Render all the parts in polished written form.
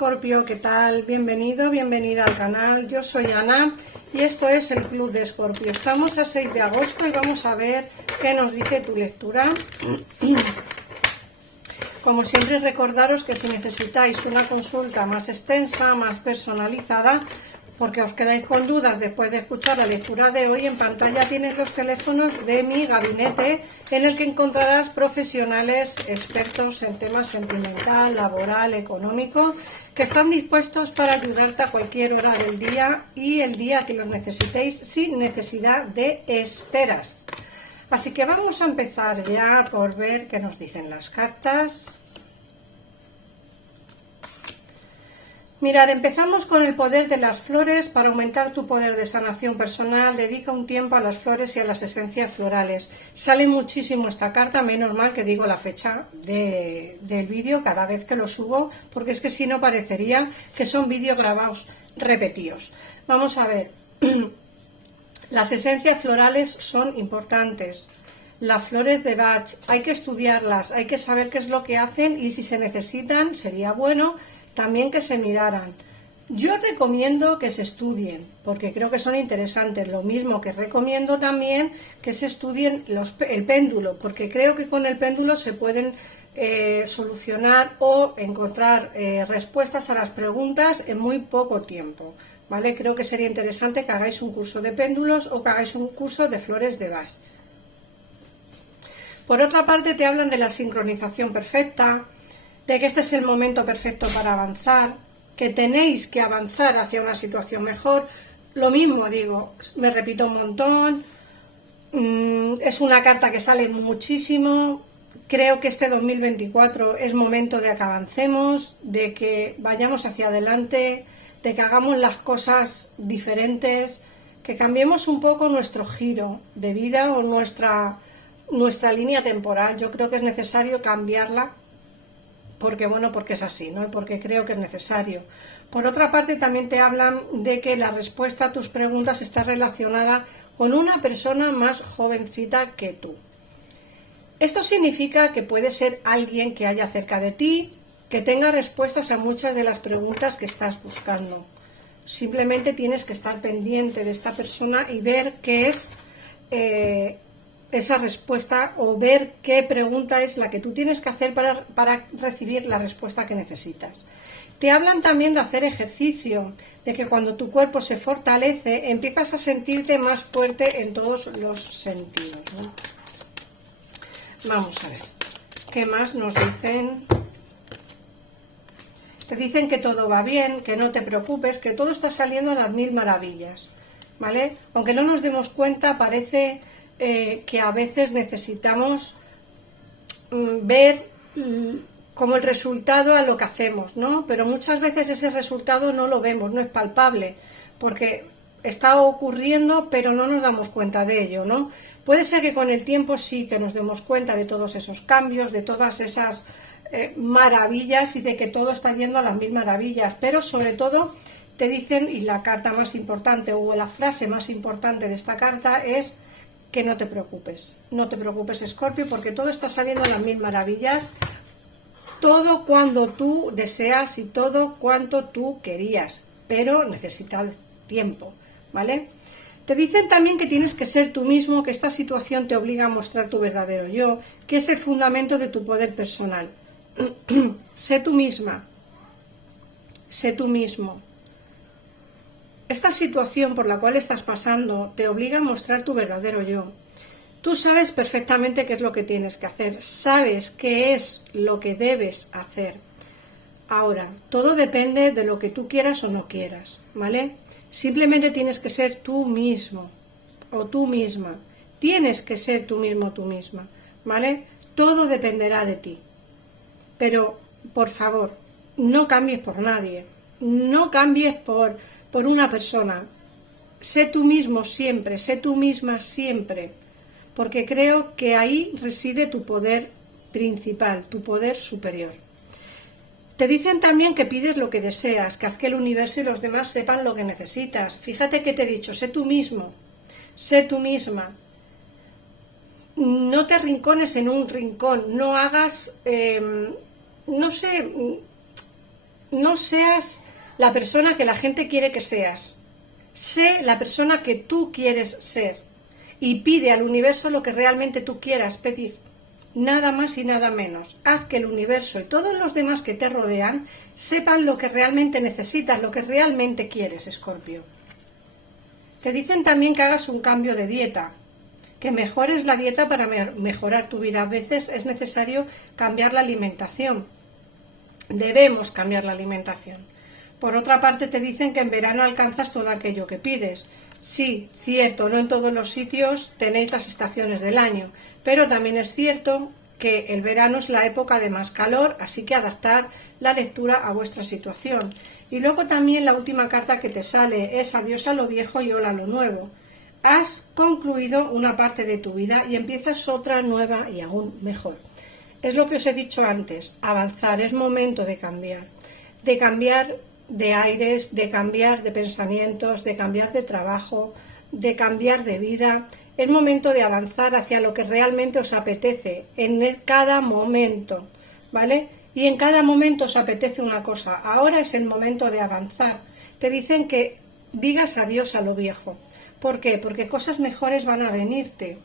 Escorpio, ¿qué tal? Bienvenido, bienvenida al canal. Yo soy Ana y esto es el Club de Escorpio. Estamos a 6 de agosto y vamos a ver qué nos dice tu lectura. Como siempre, recordaros que si necesitáis una consulta más extensa, más personalizada, porque os quedáis con dudas después de escuchar la lectura de hoy, en pantalla tienes los teléfonos de mi gabinete en el que encontrarás profesionales expertos en temas sentimental, laboral, económico, que están dispuestos para ayudarte a cualquier hora del día y el día que los necesitéis sin necesidad de esperas. Así que vamos a empezar ya por ver qué nos dicen las cartas. Mirad, empezamos con el poder de las flores. Para aumentar tu poder de sanación personal, dedica un tiempo a las flores y a las esencias florales. Sale muchísimo esta carta, menos mal que digo la fecha del vídeo cada vez que lo subo, porque es que si no parecería que son vídeos grabados repetidos. Vamos a ver, las esencias florales son importantes. Las flores de Bach, hay que estudiarlas, hay que saber qué es lo que hacen y si se necesitan, sería bueno también que se miraran. Yo recomiendo que se estudien, porque creo que son interesantes. Lo mismo que recomiendo también que se estudien el péndulo, porque creo que con el péndulo se pueden solucionar o encontrar respuestas a las preguntas en muy poco tiempo, ¿vale? Creo que sería interesante que hagáis un curso de péndulos o que hagáis un curso de flores de Bach. Por otra parte, te hablan de la sincronización perfecta, de que este es el momento perfecto para avanzar, que tenéis que avanzar hacia una situación mejor. Lo mismo digo, me repito un montón, es una carta que sale muchísimo. Creo que este 2024 es momento de que avancemos, de que vayamos hacia adelante, de que hagamos las cosas diferentes, que cambiemos un poco nuestro giro de vida o nuestra línea temporal. Yo creo que es necesario cambiarla, porque es así, ¿no? Porque creo que es necesario. Por otra parte, también te hablan de que la respuesta a tus preguntas está relacionada con una persona más jovencita que tú. Esto significa que puede ser alguien que haya cerca de ti, que tenga respuestas a muchas de las preguntas que estás buscando. Simplemente tienes que estar pendiente de esta persona y ver qué es esa respuesta, o ver qué pregunta es la que tú tienes que hacer para recibir la respuesta que necesitas. Te hablan también de hacer ejercicio, de que cuando tu cuerpo se fortalece, empiezas a sentirte más fuerte en todos los sentidos, ¿no? Vamos a ver, ¿qué más nos dicen? Te dicen que todo va bien, que no te preocupes, que todo está saliendo a las mil maravillas, ¿vale? Aunque no nos demos cuenta, parece que a veces necesitamos ver como el resultado a lo que hacemos, ¿no? Pero muchas veces ese resultado no lo vemos, no es palpable, porque está ocurriendo, pero no nos damos cuenta de ello, ¿no? Puede ser que con el tiempo sí que nos demos cuenta de todos esos cambios, de todas esas maravillas y de que todo está yendo a las mil maravillas, pero sobre todo te dicen, y la carta más importante o la frase más importante de esta carta es que no te preocupes, Escorpio, porque todo está saliendo a las mil maravillas, todo cuando tú deseas y todo cuanto tú querías, pero necesitas tiempo, ¿vale? Te dicen también que tienes que ser tú mismo, que esta situación te obliga a mostrar tu verdadero yo, que es el fundamento de tu poder personal. Sé tú misma, sé tú mismo. Esta situación por la cual estás pasando te obliga a mostrar tu verdadero yo. Tú sabes perfectamente qué es lo que tienes que hacer, sabes qué es lo que debes hacer. Ahora, todo depende de lo que tú quieras o no quieras, ¿vale? Simplemente tienes que ser tú mismo o tú misma. Tienes que ser tú mismo o tú misma, ¿vale? Todo dependerá de ti. Pero, por favor, no cambies por nadie, no cambies por una persona. Sé tú mismo siempre, sé tú misma siempre, porque creo que ahí reside tu poder principal, tu poder superior. Te dicen también que pides lo que deseas, que haz que el universo y los demás sepan lo que necesitas. Fíjate que te he dicho, sé tú mismo, sé tú misma. No te arrincones en un rincón, no hagas, no sé, no seas la persona que la gente quiere que seas. Sé la persona que tú quieres ser y pide al universo lo que realmente tú quieras pedir. Nada más y nada menos. Haz que el universo y todos los demás que te rodean sepan lo que realmente necesitas, lo que realmente quieres, Escorpio. Te dicen también que hagas un cambio de dieta, que mejores la dieta para mejorar tu vida. A veces es necesario cambiar la alimentación. Debemos cambiar la alimentación. Por otra parte, te dicen que en verano alcanzas todo aquello que pides. Sí, cierto, no en todos los sitios tenéis las estaciones del año, pero también es cierto que el verano es la época de más calor, así que adaptar la lectura a vuestra situación. Y luego también la última carta que te sale es adiós a lo viejo y hola a lo nuevo. Has concluido una parte de tu vida y empiezas otra nueva y aún mejor. Es lo que os he dicho antes, avanzar, es momento de cambiar de aires, de cambiar de pensamientos, de cambiar de trabajo, de cambiar de vida. Es momento de avanzar hacia lo que realmente os apetece en cada momento, ¿vale? Y en cada momento os apetece una cosa. Ahora es el momento de avanzar. Te dicen que digas adiós a lo viejo. ¿Por qué? Porque cosas mejores van a venirte.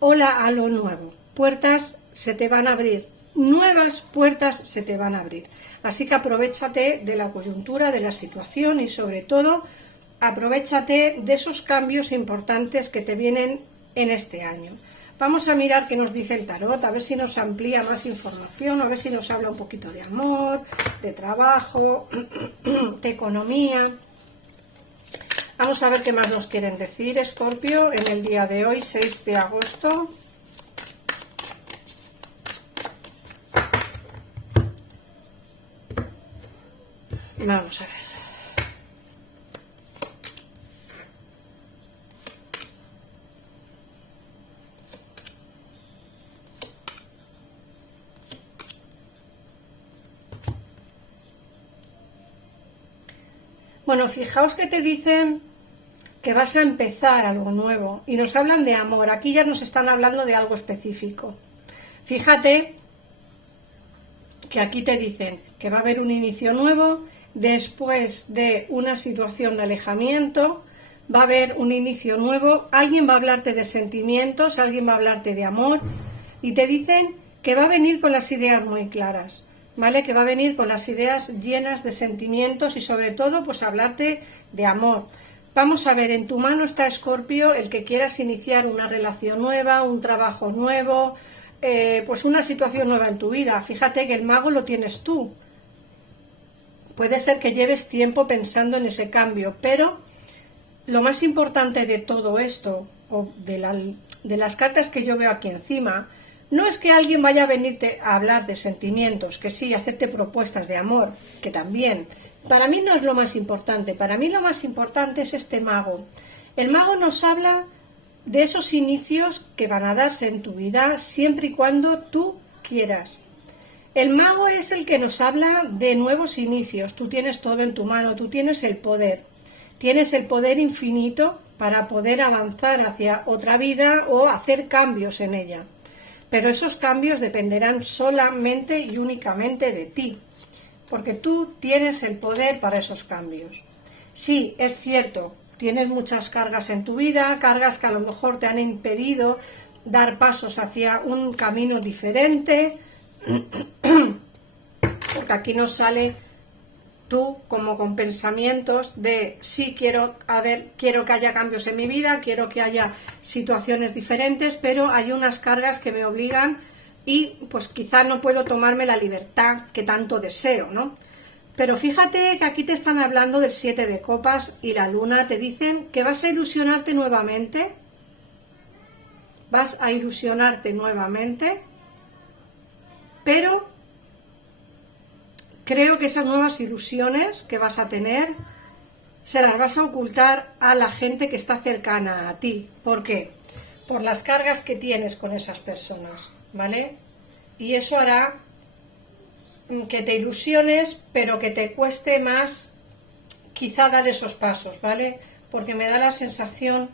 Hola a lo nuevo. Puertas se te van a abrir. Nuevas puertas se te van a abrir. Así que aprovéchate de la coyuntura, de la situación y sobre todo aprovéchate de esos cambios importantes que te vienen en este año. Vamos a mirar qué nos dice el tarot, a ver si nos amplía más información, a ver si nos habla un poquito de amor, de trabajo, de economía. Vamos a ver qué más nos quieren decir, Escorpio, en el día de hoy, 6 de agosto. Vamos a ver. Bueno, fijaos que te dicen que vas a empezar algo nuevo y nos hablan de amor. Aquí ya nos están hablando de algo específico. Fíjate que aquí te dicen que va a haber un inicio nuevo. Después de una situación de alejamiento, va a haber un inicio nuevo, alguien va a hablarte de sentimientos, alguien va a hablarte de amor, y te dicen que va a venir con las ideas muy claras, ¿vale? Que va a venir con las ideas llenas de sentimientos y sobre todo, pues hablarte de amor. Vamos a ver, en tu mano está, Escorpio, el que quieras iniciar una relación nueva, un trabajo nuevo, pues una situación nueva en tu vida. Fíjate que el mago lo tienes tú. Puede ser que lleves tiempo pensando en ese cambio, pero lo más importante de todo esto, o de las cartas que yo veo aquí encima, no es que alguien vaya a venirte a hablar de sentimientos, que sí, hacerte propuestas de amor, que también. Para mí no es lo más importante, para mí lo más importante es este mago. El mago nos habla de esos inicios que van a darse en tu vida siempre y cuando tú quieras. El mago es el que nos habla de nuevos inicios. Tú tienes todo en tu mano, tú tienes el poder infinito para poder avanzar hacia otra vida o hacer cambios en ella. Pero esos cambios dependerán solamente y únicamente de ti, porque tú tienes el poder para esos cambios. Sí, es cierto, tienes muchas cargas en tu vida, cargas que a lo mejor te han impedido dar pasos hacia un camino diferente, porque aquí nos sale tú como con pensamientos de sí, quiero que haya cambios en mi vida, quiero que haya situaciones diferentes, pero hay unas cargas que me obligan y pues quizá no puedo tomarme la libertad que tanto deseo, ¿no? Pero fíjate que aquí te están hablando del 7 de copas y la luna, te dicen que vas a ilusionarte nuevamente, pero creo que esas nuevas ilusiones que vas a tener se las vas a ocultar a la gente que está cercana a ti. ¿Por qué? Por las cargas que tienes con esas personas, ¿vale? Y eso hará que te ilusiones, pero que te cueste más quizá dar esos pasos, ¿vale? Porque me da la sensación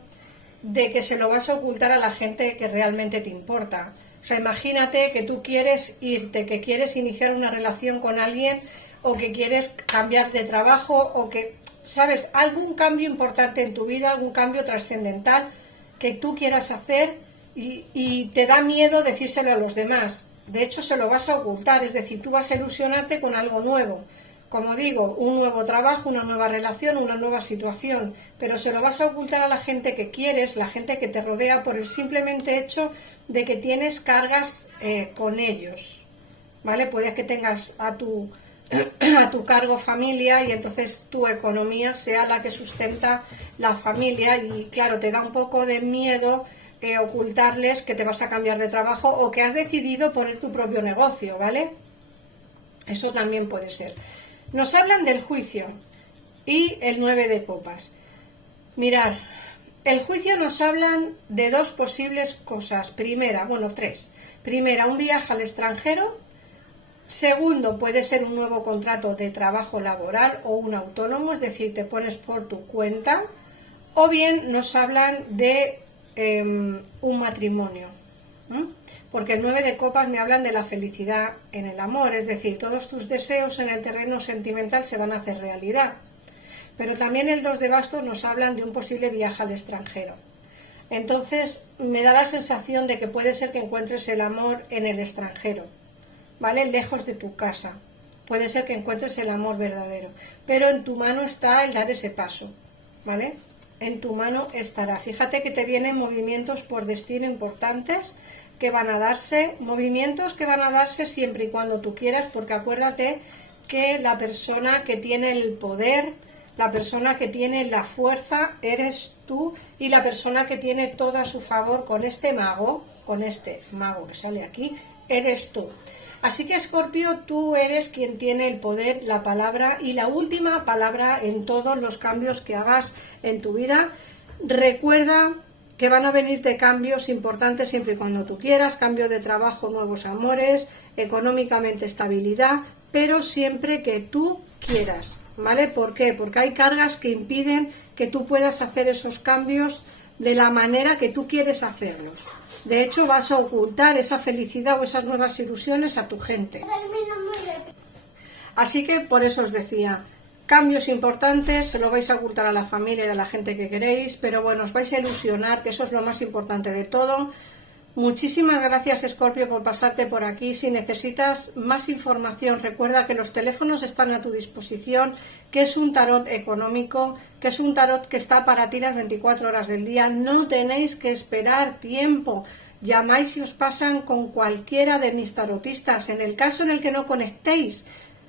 de que se lo vas a ocultar a la gente que realmente te importa. O sea, imagínate que tú quieres irte, que quieres iniciar una relación con alguien o que quieres cambiar de trabajo, o que, ¿sabes? Algún cambio importante en tu vida, algún cambio trascendental que tú quieras hacer y te da miedo decírselo a los demás. De hecho, se lo vas a ocultar, es decir, tú vas a ilusionarte con algo nuevo. Como digo, un nuevo trabajo, una nueva relación, una nueva situación, pero se lo vas a ocultar a la gente que quieres, la gente que te rodea, por el simplemente hecho de que tienes cargas con ellos, ¿vale? Puede que tengas a tu cargo familia y entonces tu economía sea la que sustenta la familia y claro, te da un poco de miedo ocultarles que te vas a cambiar de trabajo o que has decidido poner tu propio negocio, ¿vale? Eso también puede ser. Nos hablan del juicio y el 9 de copas. Mirad, el juicio nos hablan de dos posibles cosas. Tres. Primera, un viaje al extranjero. Segundo, puede ser un nuevo contrato de trabajo laboral o un autónomo, es decir, te pones por tu cuenta. O bien nos hablan de un matrimonio. Porque el 9 de copas me hablan de la felicidad en el amor, es decir, todos tus deseos en el terreno sentimental se van a hacer realidad. Pero también el 2 de bastos nos hablan de un posible viaje al extranjero. Entonces me da la sensación de que puede ser que encuentres el amor en el extranjero, ¿vale? Lejos de tu casa. Puede ser que encuentres el amor verdadero, pero en tu mano está el dar ese paso, ¿vale? En tu mano estará. Fíjate que te vienen movimientos por destino importantes que van a darse, siempre y cuando tú quieras, porque acuérdate que la persona que tiene el poder, la persona que tiene la fuerza eres tú y la persona que tiene todo a su favor con este mago que sale aquí, eres tú. Así que, Escorpio, tú eres quien tiene el poder, la palabra y la última palabra en todos los cambios que hagas en tu vida. Recuerda que van a venirte cambios importantes siempre y cuando tú quieras, cambio de trabajo, nuevos amores, económicamente estabilidad, pero siempre que tú quieras, ¿vale? ¿Por qué? Porque hay cargas que impiden que tú puedas hacer esos cambios de la manera que tú quieres hacerlos. De hecho, vas a ocultar esa felicidad o esas nuevas ilusiones a tu gente. Así que por eso os decía, cambios importantes, se lo vais a ocultar a la familia y a la gente que queréis, pero bueno, os vais a ilusionar, que eso es lo más importante de todo. Muchísimas gracias, Escorpio, por pasarte por aquí. Si necesitas más información, recuerda que los teléfonos están a tu disposición, que es un tarot económico, que es un tarot que está para ti las 24 horas del día. No tenéis que esperar tiempo. Llamáis y os pasan con cualquiera de mis tarotistas. En el caso en el que no conectéis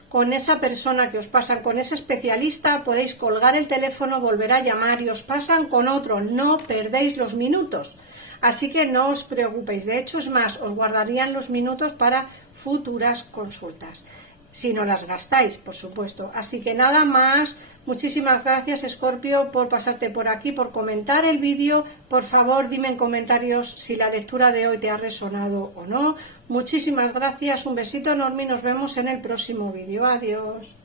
con esa persona que os pasan, con ese especialista, podéis colgar el teléfono, volver a llamar y os pasan con otro. No perdéis los minutos. Así que no os preocupéis. De hecho, es más, os guardarían los minutos para futuras consultas. Si no las gastáis, por supuesto. Así que nada más. Muchísimas gracias, Escorpio, por pasarte por aquí, por comentar el vídeo. Por favor, dime en comentarios si la lectura de hoy te ha resonado o no. Muchísimas gracias, un besito enorme y nos vemos en el próximo vídeo. Adiós.